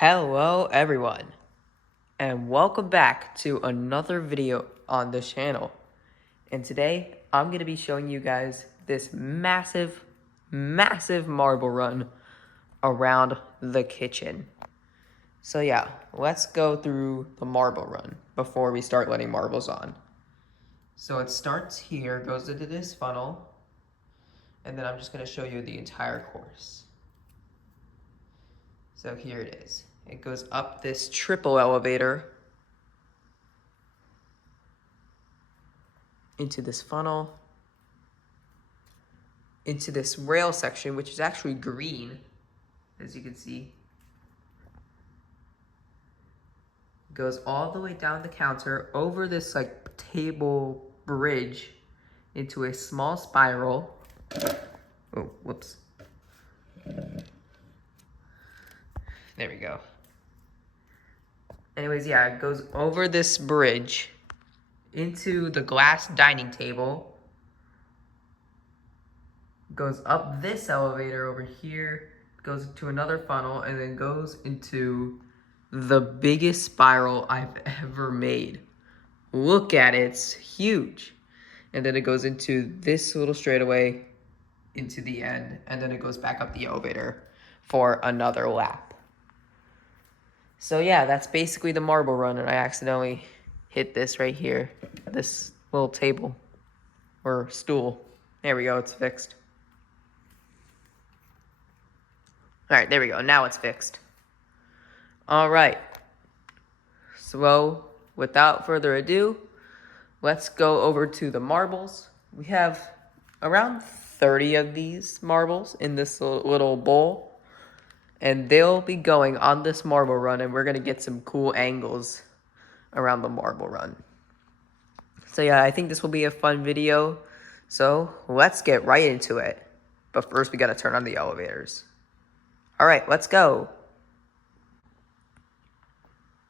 Hello everyone, and welcome back to another video on the channel. And today I'm going to be showing you guys this massive marble run around the kitchen. So yeah, let's go through the marble run before we start letting marbles on. So it starts here, goes into this funnel, and then I'm just going to show you the entire course. So here it is. It goes up this triple elevator into this funnel, into this rail section, which is actually green, as you can see. Goes all the way down the counter, over this like table bridge, into a small spiral. Oh, whoops. There we go. Anyways, yeah, it goes over this bridge into the glass dining table, goes up this elevator over here, goes to another funnel, and then goes into the biggest spiral I've ever made. Look at it, it's huge. And then it goes into this little straightaway into the end, and then it goes back up the elevator for another lap. So yeah, that's basically the marble run, and I accidentally hit this right here, this little table or stool. There we go, it's fixed. All right, there we go, now it's fixed. All right, so without further ado, let's go over to the marbles. We have around 30 of these marbles in this little bowl, and they'll be going on this marble run, and we're gonna get some cool angles around the marble run. So yeah, I think this will be a fun video, so let's get right into it. But first we gotta turn on the elevators. All right, let's go.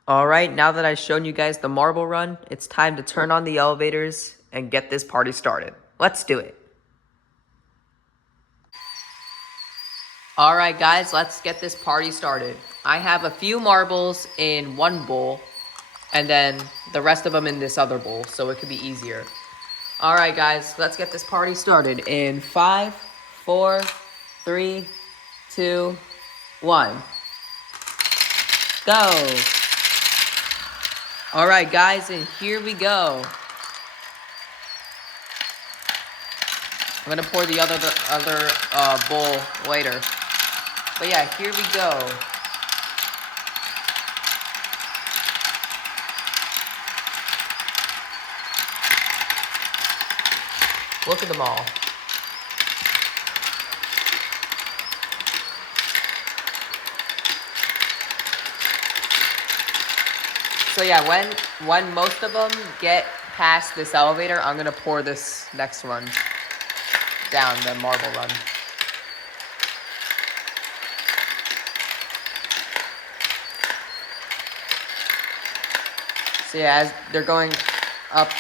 All right, now that I've shown you guys the marble run, it's time to turn on the elevators and get this party started. Let's do it. All right, guys, let's get this party started. I have a few marbles in one bowl, and then the rest of them in this other bowl, so it could be easier. All right, guys, let's get this party started in 5, 4, 3, 2, 1. Go. All right, guys, and here we go. I'm gonna pour the other bowl later. But yeah, here we go. Look at them all. So yeah, when most of them get past this elevator, I'm gonna pour this next one down, the marble run. So yeah, as they're going up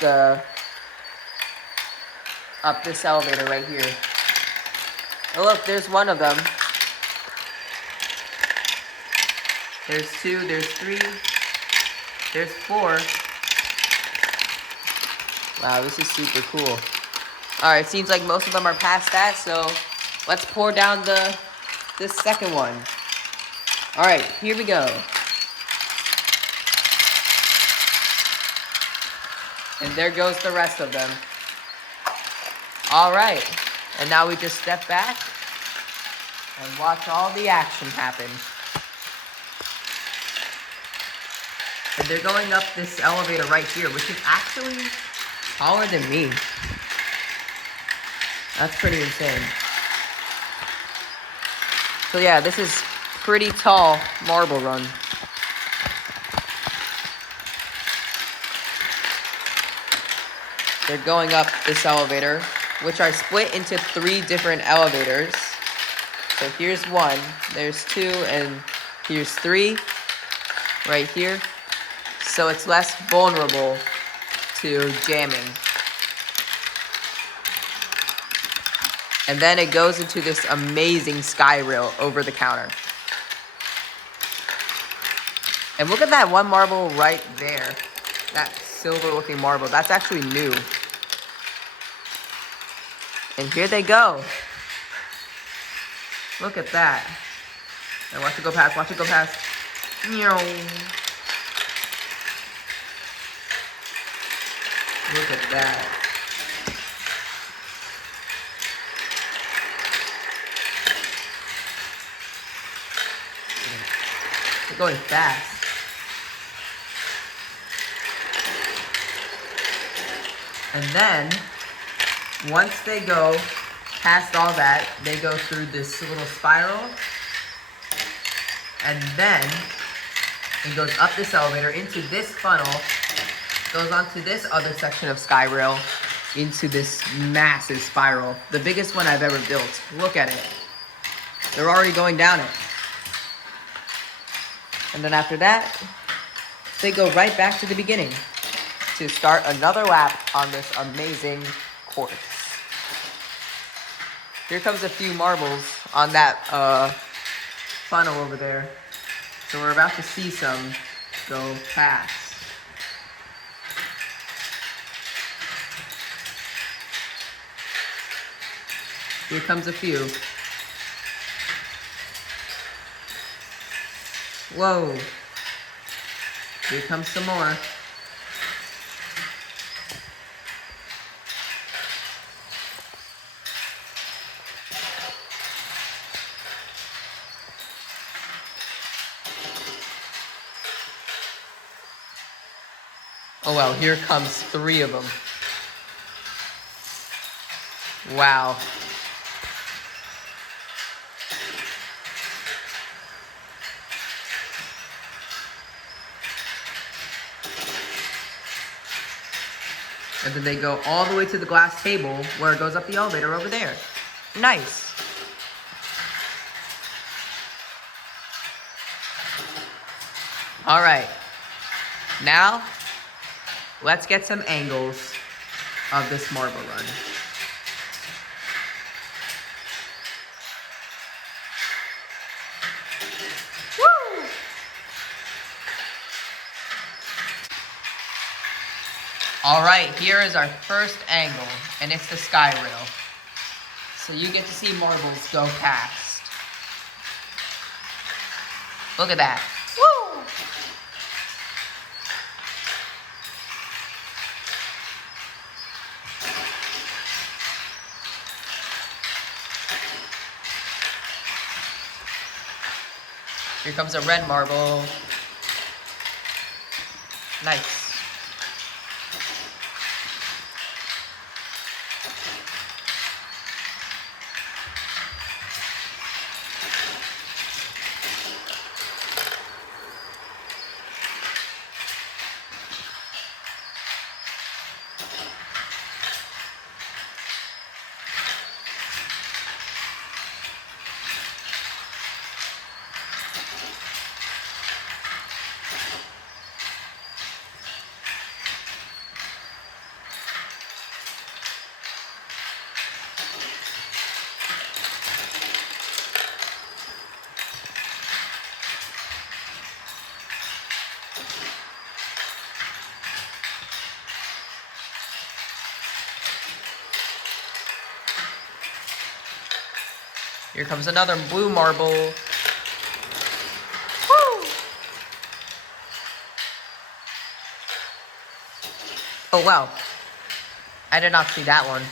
this elevator right here. Oh look, there's one of them. There's 2, there's 3, there's 4. Wow, this is super cool. Alright, seems like most of them are past that, so let's pour down this second one. Alright, here we go. And there goes the rest of them. All right, and now we just step back and watch all the action happen. And they're going up this elevator right here, which is actually taller than me. That's pretty insane. So yeah, this is pretty tall marble run. They're going up this elevator, which are split into 3 different elevators. So here's 1, there's 2, and here's 3 right here. So it's less vulnerable to jamming. And then it goes into this amazing sky rail over the counter. And look at that one marble right there. That silver looking marble. That's actually new. And here they go. Look at that. And watch it go past, watch it go past. Look at that. They're going fast. And then, once they go past all that, they go through this little spiral. And then, it goes up this elevator into this funnel, goes onto this other section of Skyrail, into this massive spiral. The biggest one I've ever built. Look at it. They're already going down it. And then after that, they go right back to the beginning to start another lap on this amazing course. Here comes a few marbles on that funnel over there. So we're about to see some go past. Here comes a few. Whoa. Here comes some more. Oh well, here comes 3 of them. Wow. And then they go all the way to the glass table where it goes up the elevator over there. Nice. All right. Now, let's get some angles of this marble run. Woo! All right, here is our first angle, and it's the Skyrail. So you get to see marbles go past. Look at that. Woo! Here comes a red marble. Nice. Here comes another blue marble. Woo! Oh wow. I did not see that one.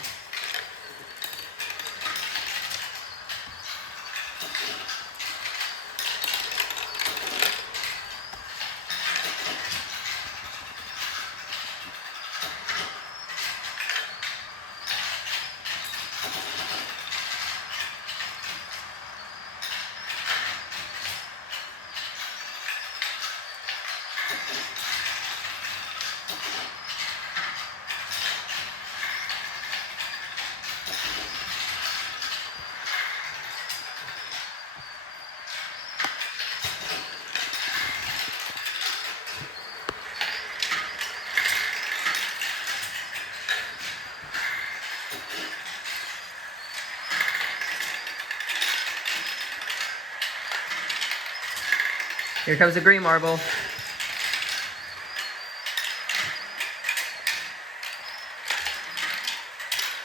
Here comes a green marble.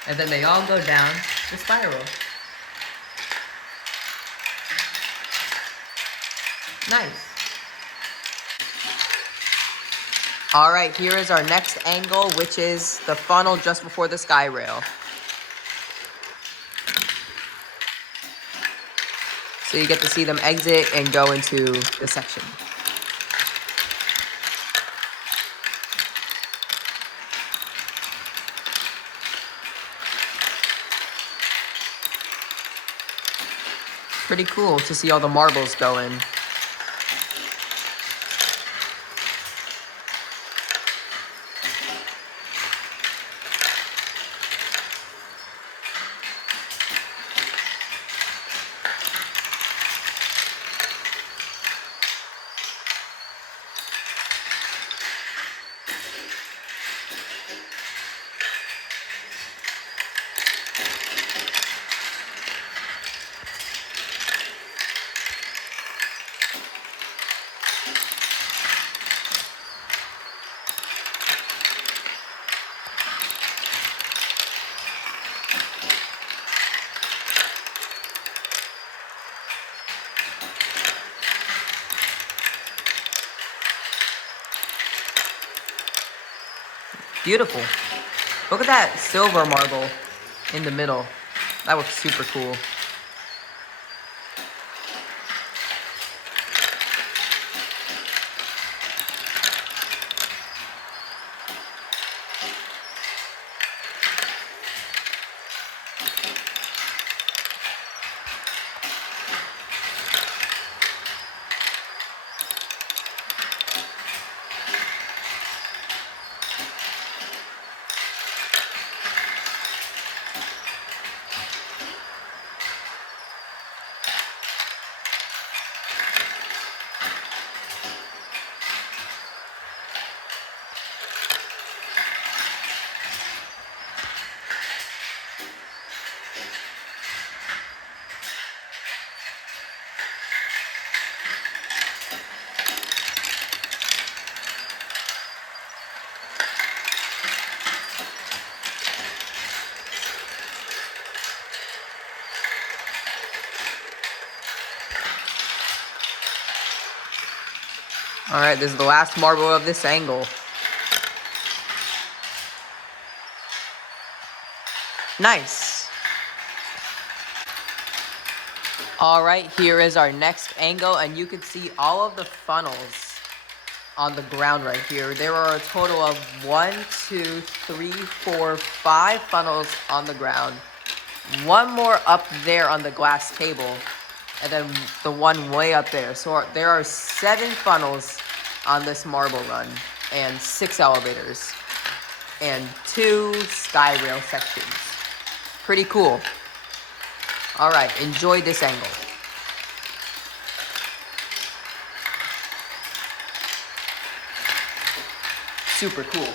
And then they all go down the spiral. Nice. All right, here is our next angle, which is the funnel just before the sky rail. So you get to see them exit and go into the section. Pretty cool to see all the marbles go in. Beautiful. Look at that silver marble in the middle. That looks super cool. All right, this is the last marble of this angle. Nice. All right, here is our next angle, and you can see all of the funnels on the ground right here. There are a total of 1, 2, 3, 4, 5 funnels on the ground. One more up there on the glass table, and then the one way up there. So there are 7 funnels on this marble run, and 6 elevators, and 2 sky rail sections. Pretty cool. All right, enjoy this angle. Super cool.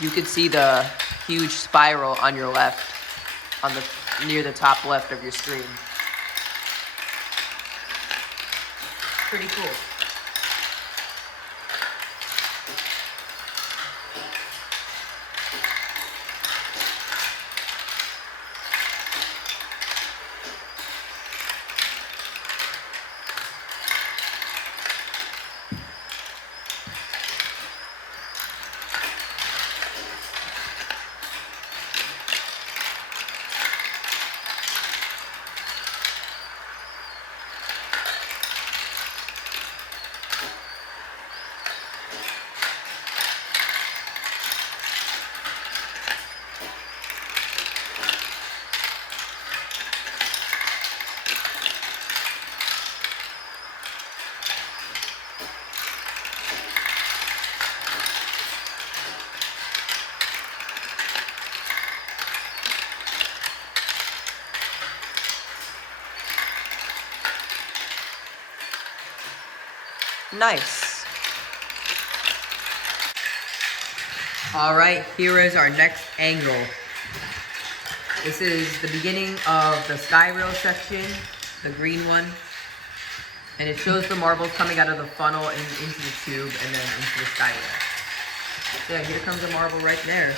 You could see the huge spiral on your left, near the top left of your screen. Pretty cool. Nice. All right, here is our next angle. This is the beginning of the sky rail section, the green one. And it shows the marbles coming out of the funnel and into the tube and then into the sky rail. So yeah, here comes a marble right there.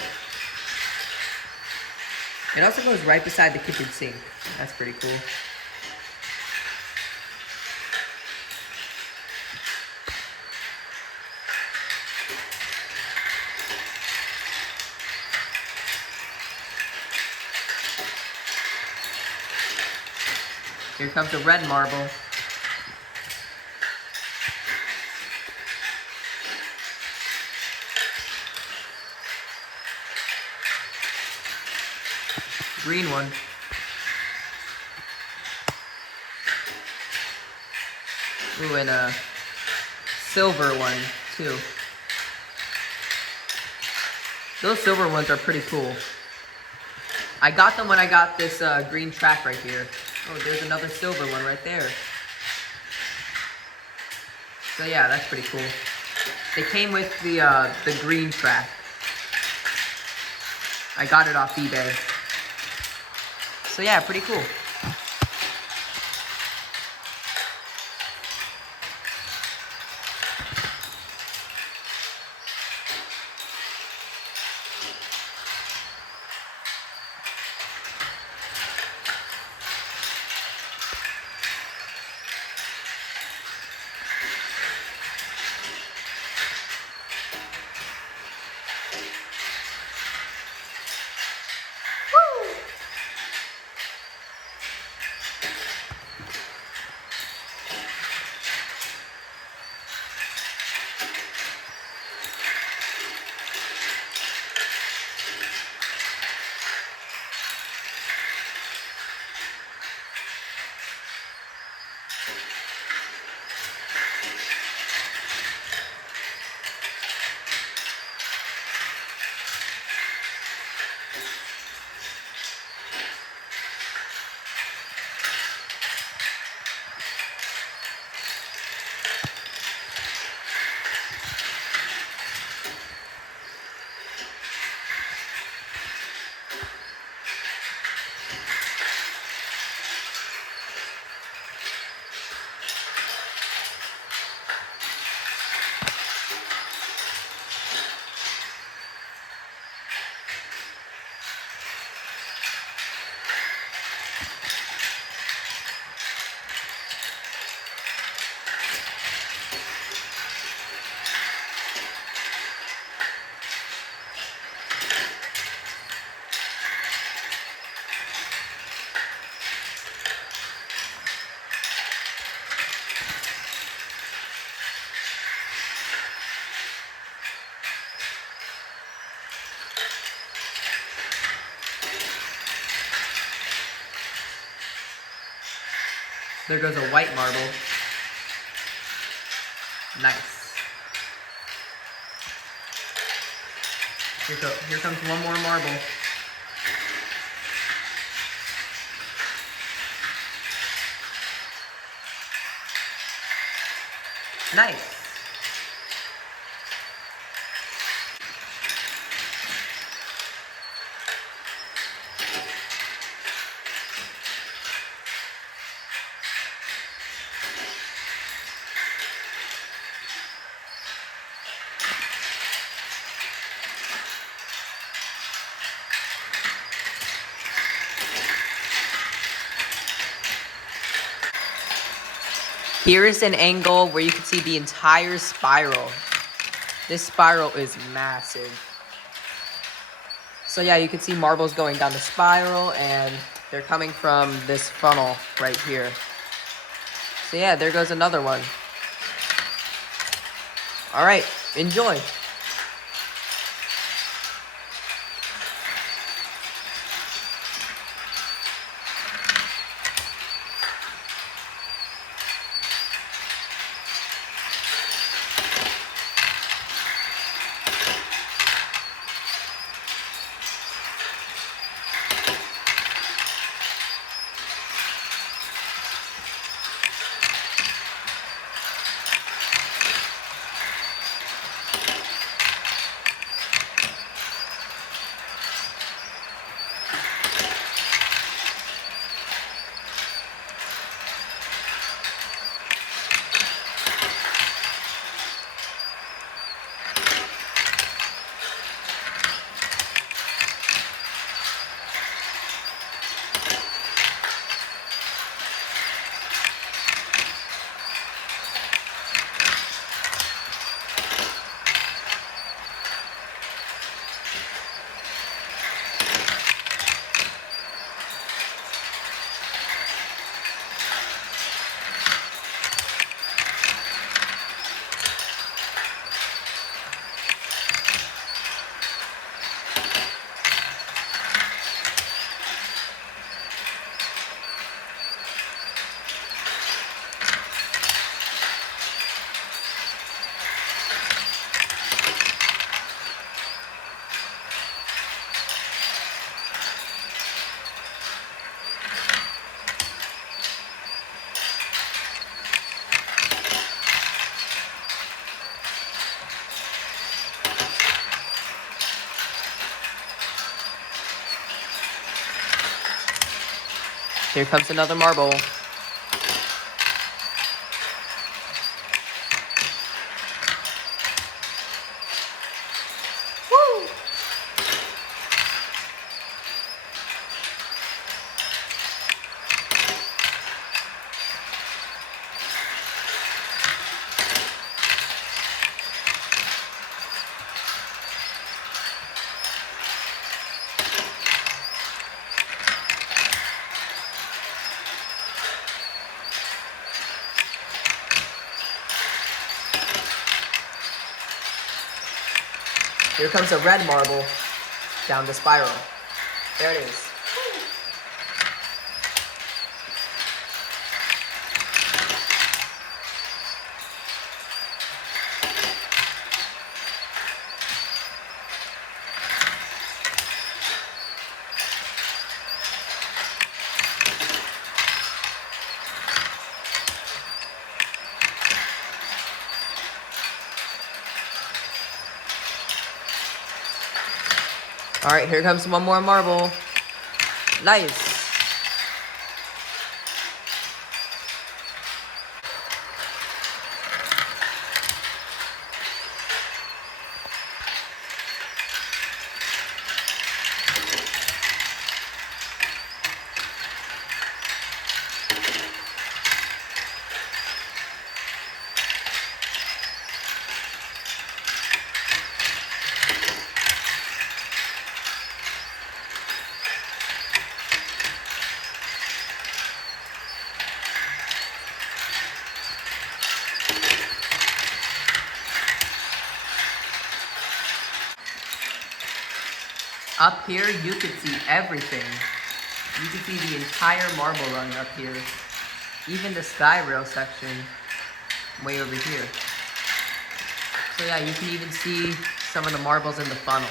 It also goes right beside the kitchen sink. That's pretty cool. Here comes a red marble. Green one. Ooh, and a silver one, too. Those silver ones are pretty cool. I got them when I got this green track right here. Oh, there's another silver one right there. So yeah, that's pretty cool. They came with the green track. I got it off eBay. So yeah, pretty cool. There goes a white marble. Nice. Here comes one more marble. Nice. Here is an angle where you can see the entire spiral. This spiral is massive. So yeah, you can see marbles going down the spiral, and they're coming from this funnel right here. So yeah, there goes another one. All right, enjoy. Here comes another marble. Woo! Here comes a red marble down the spiral. There it is. All right, here comes one more marble. Nice. Up here, you can see everything. You can see the entire marble run up here. Even the sky rail section way over here. So yeah, you can even see some of the marbles in the funnel.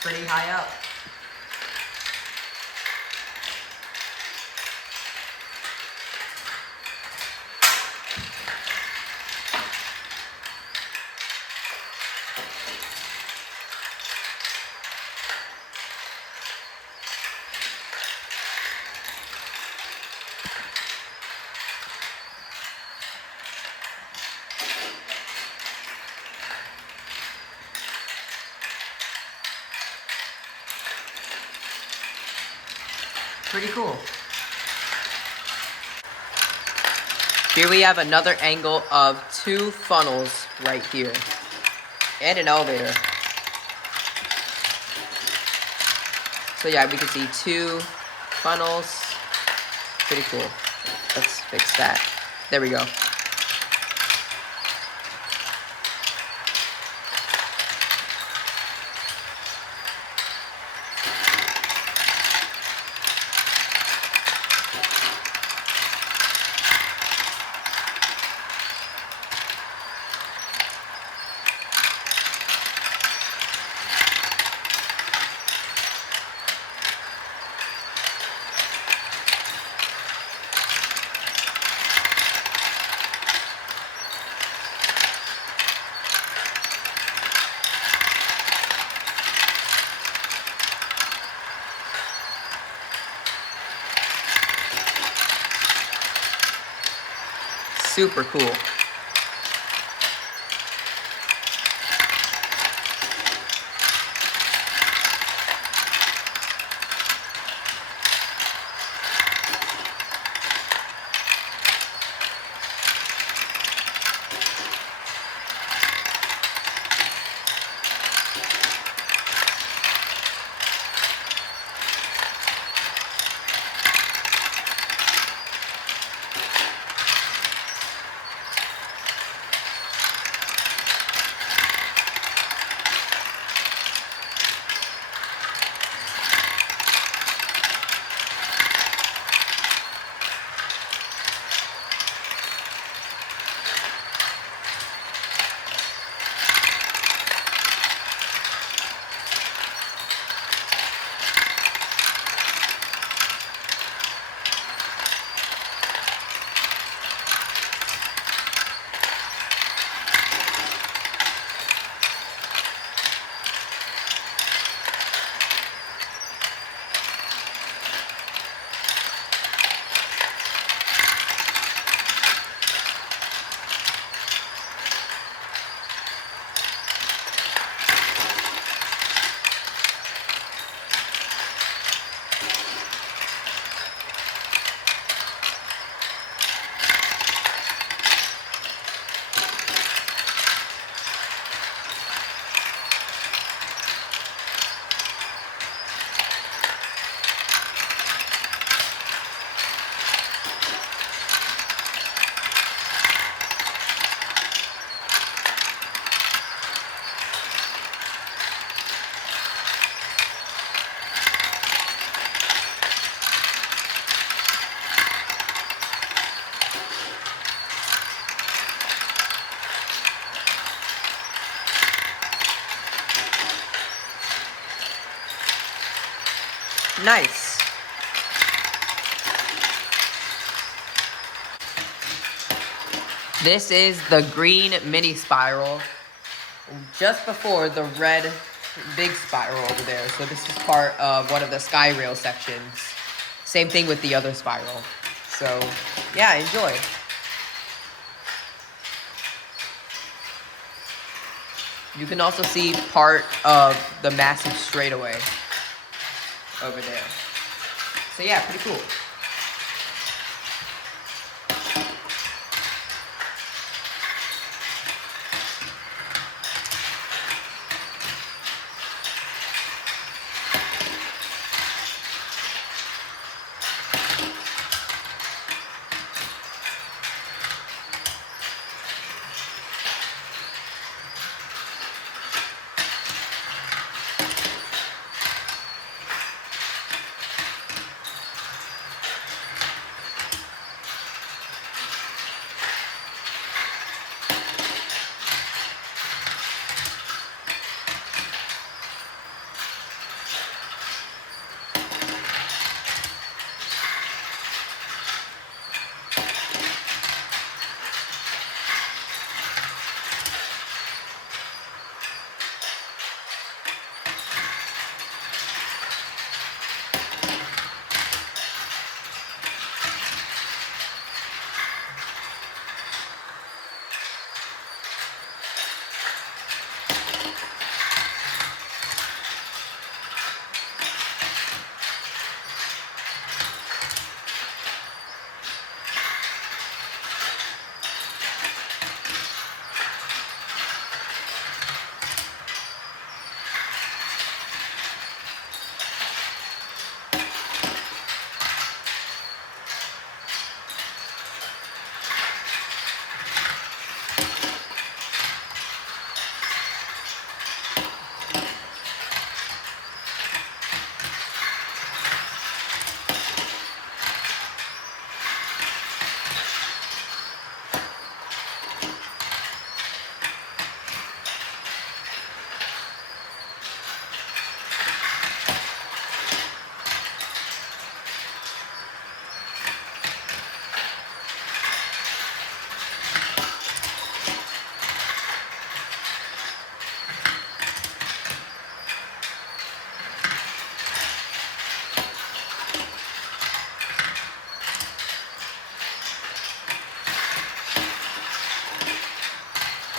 pretty high up. Pretty cool. Here we have another angle of 2 funnels right here. And an elevator. So yeah, we can see 2 funnels. Pretty cool. Let's fix that. There we go. Super cool. Nice. This is the green mini spiral just before the red big spiral over there. So this is part of one of the Skyrail sections. Same thing with the other spiral. So yeah, enjoy. You can also see part of the massive straightaway over there. So yeah, pretty cool.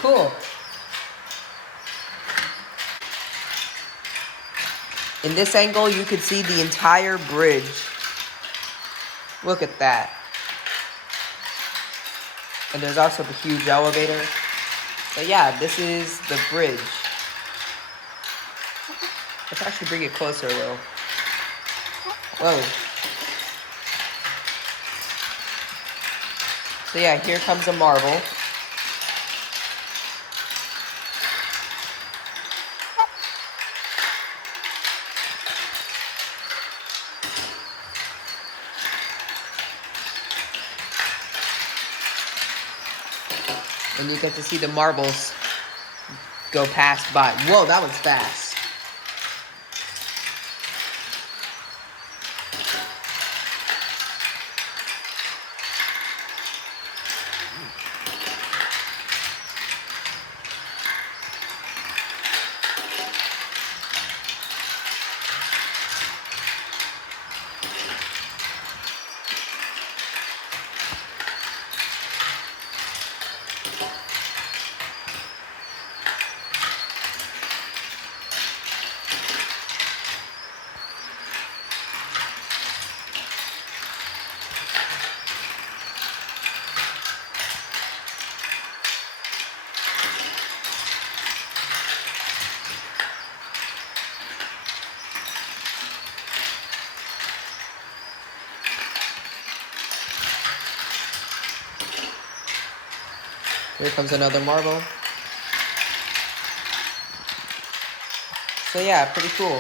Cool. In this angle, you could see the entire bridge. Look at that. And there's also the huge elevator. But yeah, this is the bridge. Let's actually bring it closer a little. Whoa. So yeah, here comes a marble. And you get to see the marbles go past by. Whoa, that was fast. Here comes another marble. So yeah, pretty cool.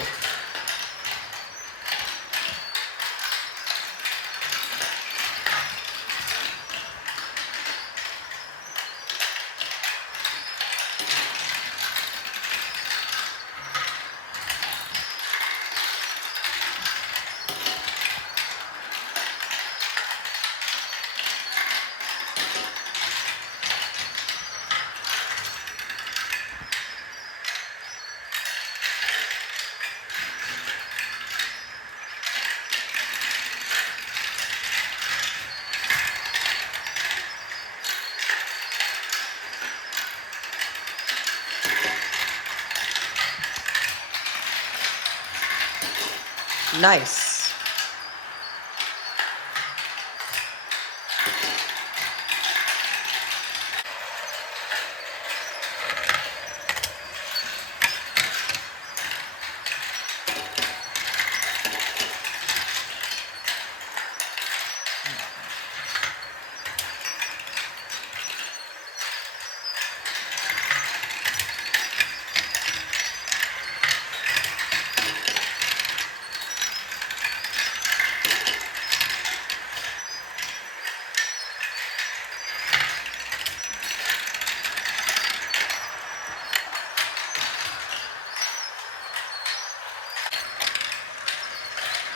Nice.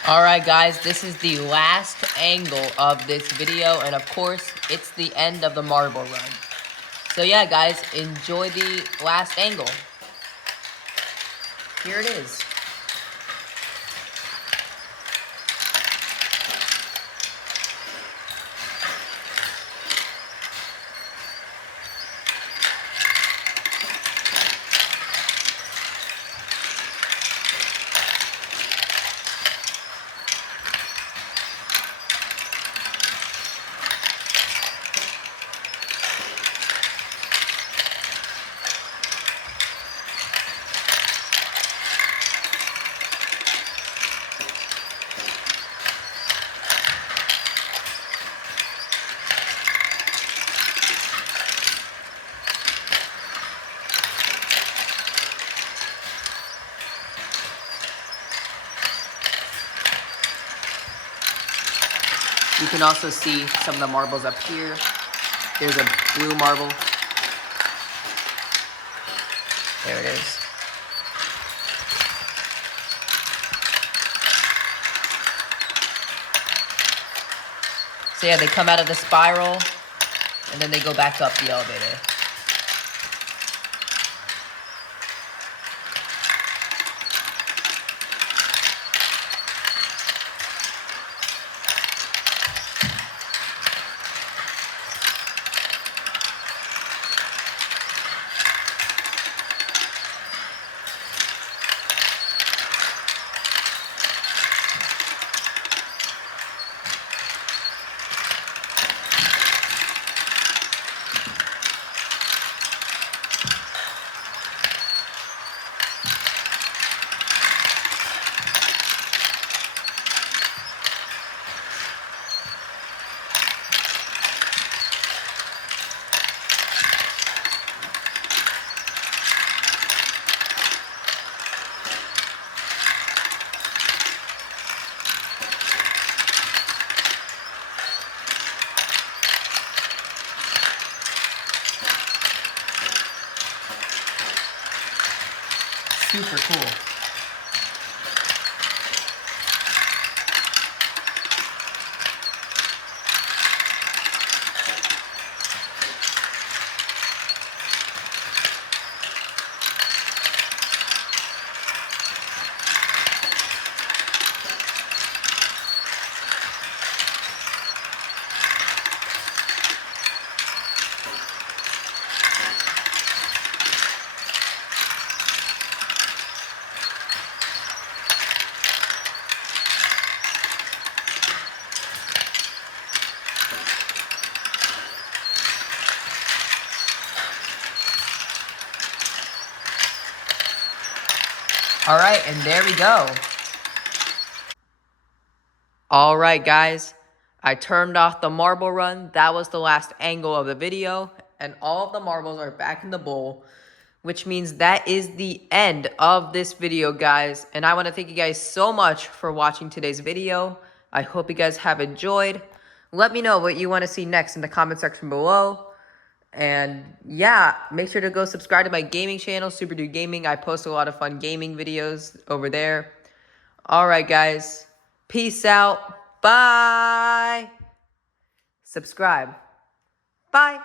Alright guys, this is the last angle of this video, and of course, it's the end of the marble run. So yeah guys, enjoy the last angle. Here it is. You can also see some of the marbles up here. There's a blue marble. There it is. So yeah, they come out of the spiral, and then they go back up the elevator. cool. All right, and there we go. All right, guys. I turned off the marble run. That was the last angle of the video. And all of the marbles are back in the bowl, which means that is the end of this video, guys. And I want to thank you guys so much for watching today's video. I hope you guys have enjoyed. Let me know what you want to see next in the comment section below. And yeah, make sure to go subscribe to my gaming channel, Super Dude Gaming. I post a lot of fun gaming videos over there. All right, guys. Peace out. Bye. Subscribe. Bye.